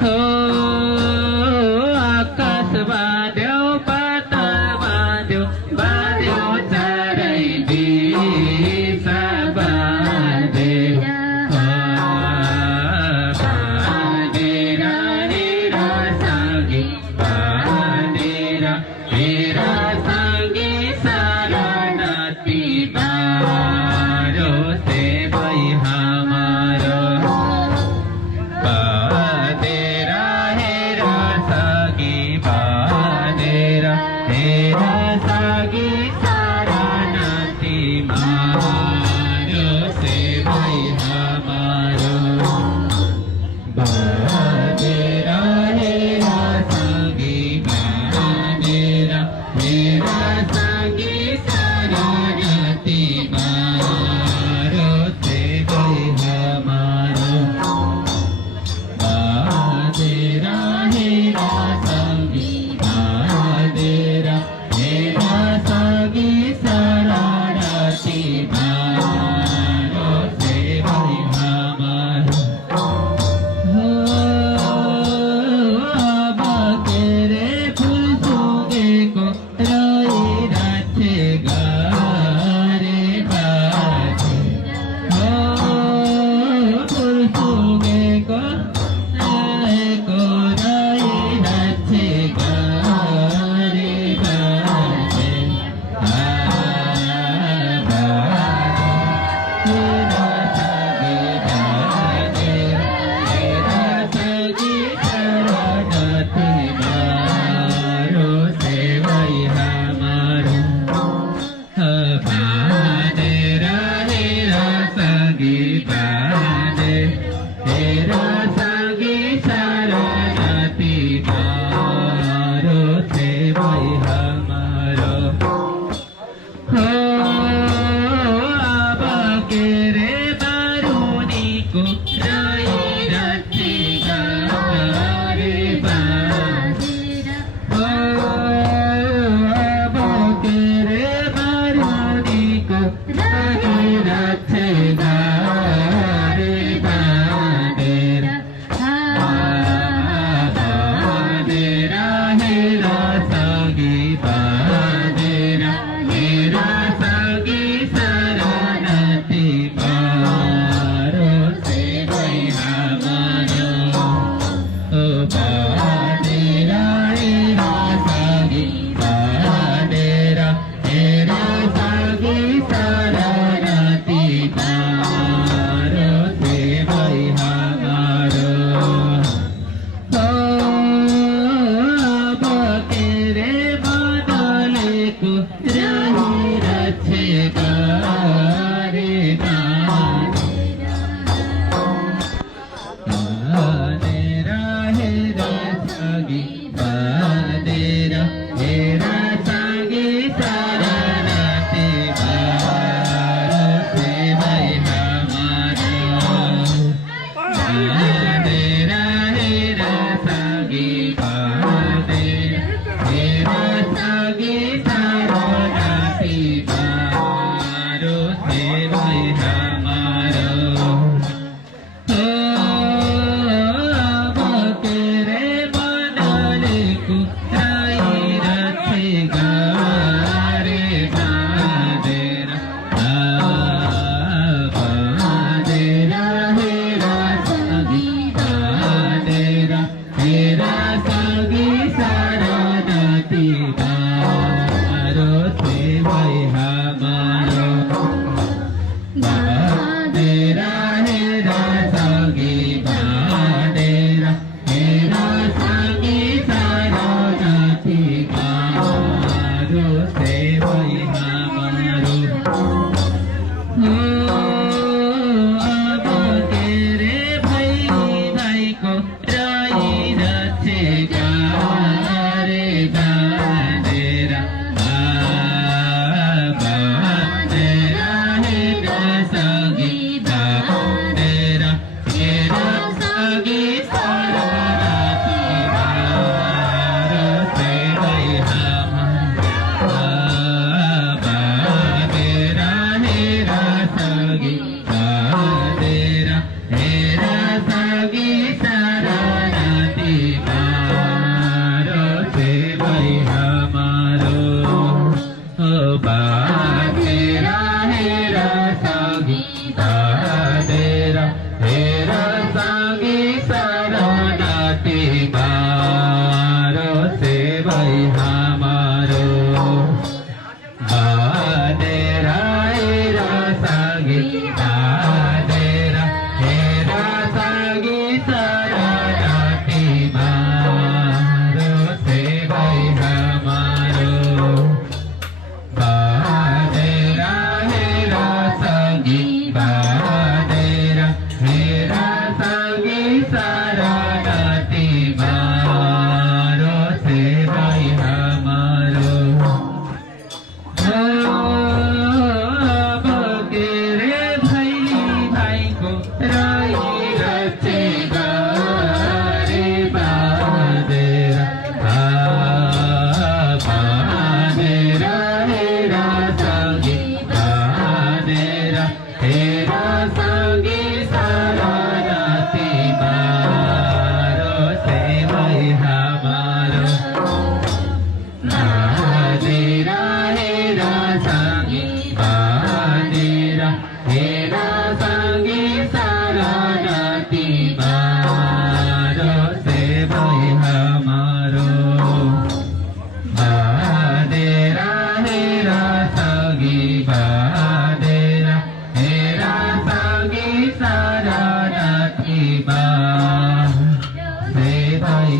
हो आकाश बाँध्यो पाताल बाँध्यो बाँध्यो चारै दिशा बाँधेर बाँधेर हेर सँगै बाँधेर हेर सँगै शरणार्थी बारो सेवै हाम्रो बाँधेर हेर सँगै बाँधेर हेर सँगै शरणार्थी बारो सेवै हाम्रो बाँधेर हेर सँगै बाँधेर हेर सँगै शरणार्थी बारो सेवै हाम्रो बाँधेर हेर सँगै बाँधेर हेर सँगै शरणार्थी बारो सेवै हाम्रो हो अब के रे फुल सुँगेको रहिरहेछे गरे बाजे हो फुल सुँगेको रहिरहेछे गरे बाजे बाँधेर हेर सँगै बाँधेर हेर सँगै शरणार्थी बारो सेवै हाम्रो हो अब के रे बारुनीको रहिरहेछे गरे बाजे हो अब के रे बारुनीको रहिरहेछे गरे बाँधेर बाँधेर हेर सँगै बाँधेर हेर सँगै शरणार्थी बारो सेवै हाम्रो हो बाँधेर हेर सँगै बाँधेर हेर सँगै शरणार्थी बारो सेवै हाम्रो हो अब के रे बदलेको रहिरहेछे गरे बाँधेर बाँधेर हेर सँगै बाँधेर हेर सँगै शरणार्थी बारो सेवै हाम्रो बाँधेर हेर सँगै बाँधेर हेर सँगै शरणार्थी बारो सेवै हाम्रो हो अब के रे बदलेको रहिरहेछे गरे बाँधेर बाँधेर हेर सँगै बाँधेर हेर सँगै शरणार्थी बारो सेवै हाम्रो बाँधेर हेर सँगै बाँधेर हेर सँगै शरणार्थी बारो सेवै हाम्रो हो अब के रे भाइको रहिरहेछे गरे बाँधेर बाँधेर हेर सँगै बाँधेर हेर सँगै शरणार्थी बारो सेवै हाम्रो बाँधेर हेर सँगै बाँधेर हेर सँगै शरण भाई हमारो बादेरा हेरा संगी बादेरा हेरा संगी शरणार्थी मारो से भाई हमारो बादेरा हेरा संगी बादेरा हेरा संगी शरणार्थी से भाई